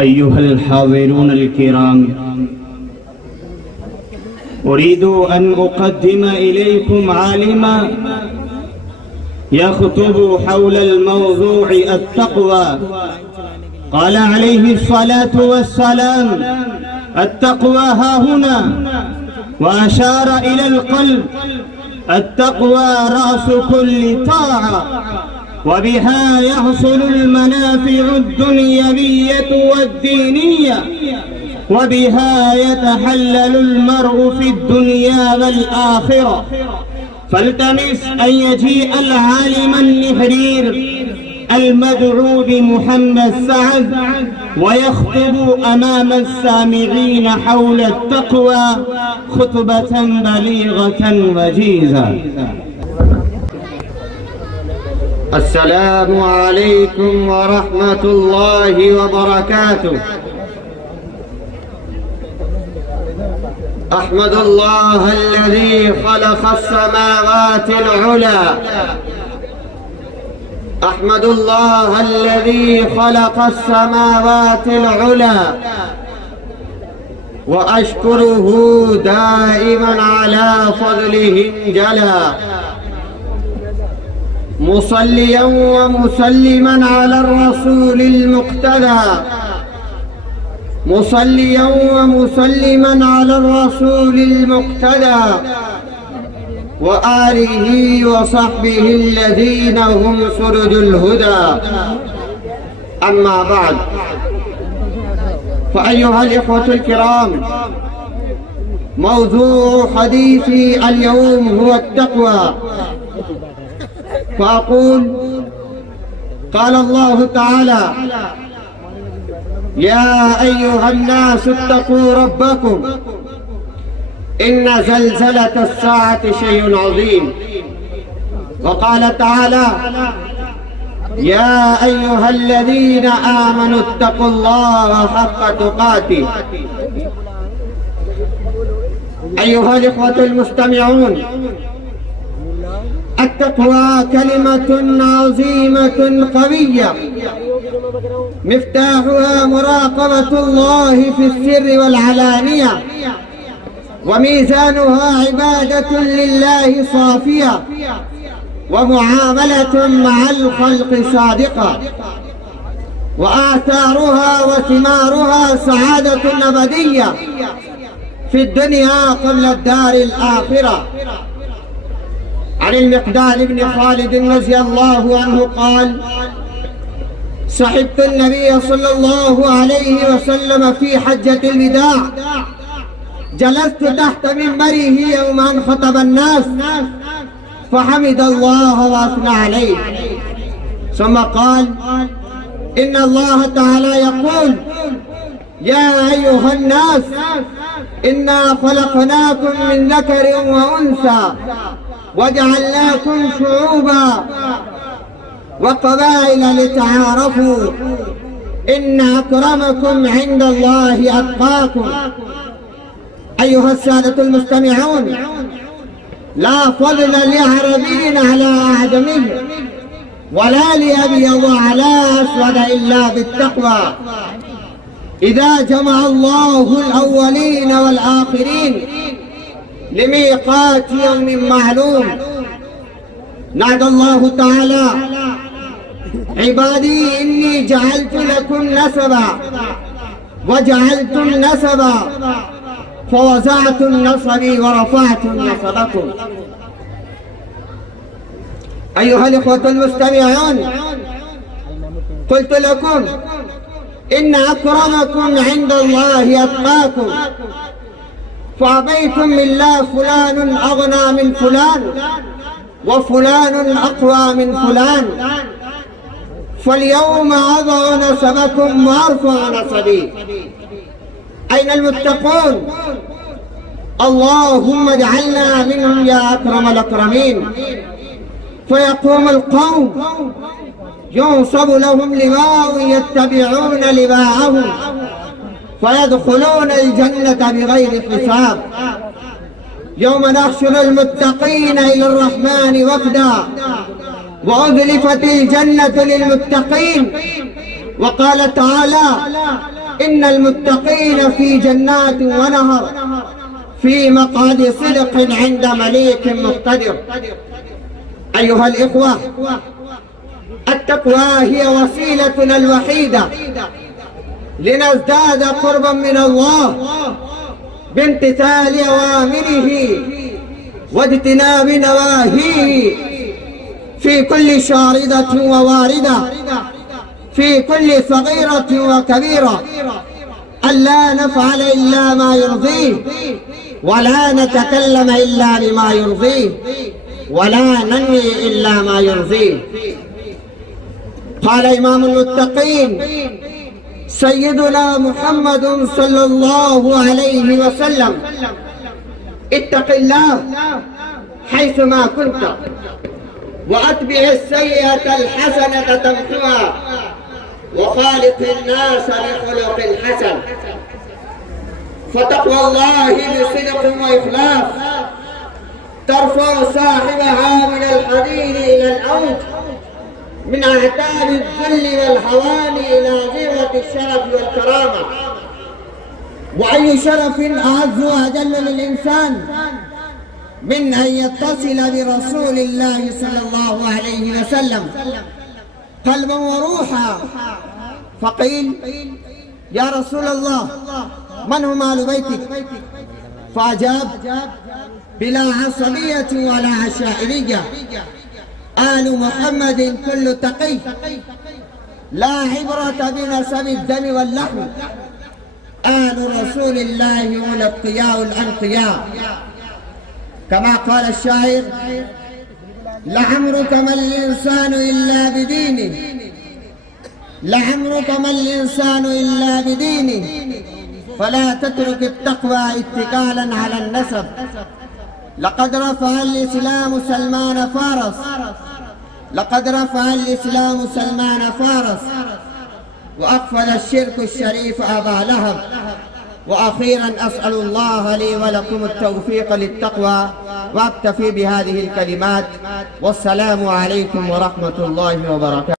أيها الحاضرون الكرام، أريد أن أقدم إليكم عالما يخطب حول الموضوع التقوى. قال عليه الصلاة والسلام: التقوى هاهنا، وأشار إلى القلب. التقوى رأس كل طاعة، وبها يحصل المنافع الدنيوية والدينية، وبها يتحلل المرء في الدنيا والآخرة. فالتمس أن يجيء العالم النحرير المدعو بمحمد سعد ويخطب أمام السامعين حول التقوى خطبة بليغة وجيزة. السلام عليكم ورحمة الله وبركاته. أحمد الله الذي خلق السماوات العلى، أحمد الله الذي خلق السماوات العلى، وأشكره دائما على فضله جلا، مصليا ومسلما على الرسول المقتدى، مصليا ومسلما على الرسول المقتدى، وآله وصحبه الذين هم سرج الهدى. أما بعد، فأيها الإخوة الكرام، موضوع حديثي اليوم هو التقوى. فأقول: قال الله تعالى: يا أيها الناس اتقوا ربكم إن زلزلة الساعة شيء عظيم. وقال تعالى: يا أيها الذين آمنوا اتقوا الله حق تقاته. أيها الإخوة المستمعون، التقوى كلمة عظيمة قوية، مفتاحها مراقبة الله في السر والعلانية، وميزانها عبادة لله صافية، ومعاملة مع الخلق صادقة، وآثارها وثمارها سعادة أبدية في الدنيا قبل الدار الآخرة. عن المقداد بن خالد رضي الله عنه قال: صحبت النبي صلى الله عليه وسلم في حجة الوداع، جلست تحت منبره يوم أن خطب الناس فحمد الله وأثنى عليه، ثم قال: إن الله تعالى يقول: يا أيها الناس إنا خلقناكم من ذكر وأنثى وجعلناكم شعوبا وقبائل لتعارفوا إن أكرمكم عند الله أتقاكم. أيها السادة المستمعون، لا فضل لعربي على أعجمي ولا لأبيض على أسود إلا بالتقوى. إذا جمع الله الأولين والآخرين لميقات يوم معلوم، نادى الله تعالى: عبادي إني جعلت لكم نسبا وجعلتم نسبا فوزعتم نصبي ورفعتم نسبكم. أيها الإخوة المستمعون، قلت لكم إن أكرمكم عند الله أتقاكم، فأبيتم من لا فلان أغنى من فلان وفلان أقوى من فلان، فاليوم أضع نسبكم وأرفع نسبي. أين المتقون؟ اللهم اجعلنا منهم يا أكرم الأكرمين. فيقوم القوم ينصب لهم لواء يتبعون لواءهم فيدخلون الجنة بغير حساب. يوم نحشر المتقين إلى الرحمن وفدا وأزلفت الجنة للمتقين وقال تعالى: إن المتقين في جنات ونهر في مقعد صدق عند مليك مقتدر. أيها الإخوة، التقوى هي وسيلتنا الوحيدة لنزداد قربا من الله بامتثال أوامره واجتناب نواهيه في كل شاردة وواردة، في كل صغيرة وكبيرة، ألا نفعل إلا ما يرضيه، ولا نتكلم إلا بما يرضيه، ولا ننوي إلا ما يرضيه. قال إمام المتقين سيدنا محمد صلى الله عليه وسلم: اتق الله حيثما كنت، وأتبع السيئة الحسنة تمحها، وخالق الناس بخلق حسن. فتقوى الله بصدق وإخلاص ترفع صاحبها من الحديد إلى الأوج، من أعتاب الذل والهوان إلى ذروة الشرف والكرامة. وأي شرف أعز وأجل للإنسان من أن يتصل برسول الله صلى الله عليه وسلم قلبا وروحا. فقيل: يا رسول الله، من هم آل بيتك؟ فأجاب: بلا عصبية ولا عشائرية، آل محمد كل تقي، لا عبرة بنسب الدم واللحم، آل رسول الله هم الأتقياء الأنقياء. كما قال الشاعر: لعمرك ما الإنسان إلا بدينه، لعمرك ما الإنسان إلا بدينه، فلا تترك التقوى اتكالا على النسب. لقد رفع الإسلام سلمان فارس، لقد رفع الإسلام سلمان فارس، وأقفل الشرك الشريف أبا لهب. وأخيرا أسأل الله لي ولكم التوفيق للتقوى، وأكتفي بهذه الكلمات، والسلام عليكم ورحمة الله وبركاته.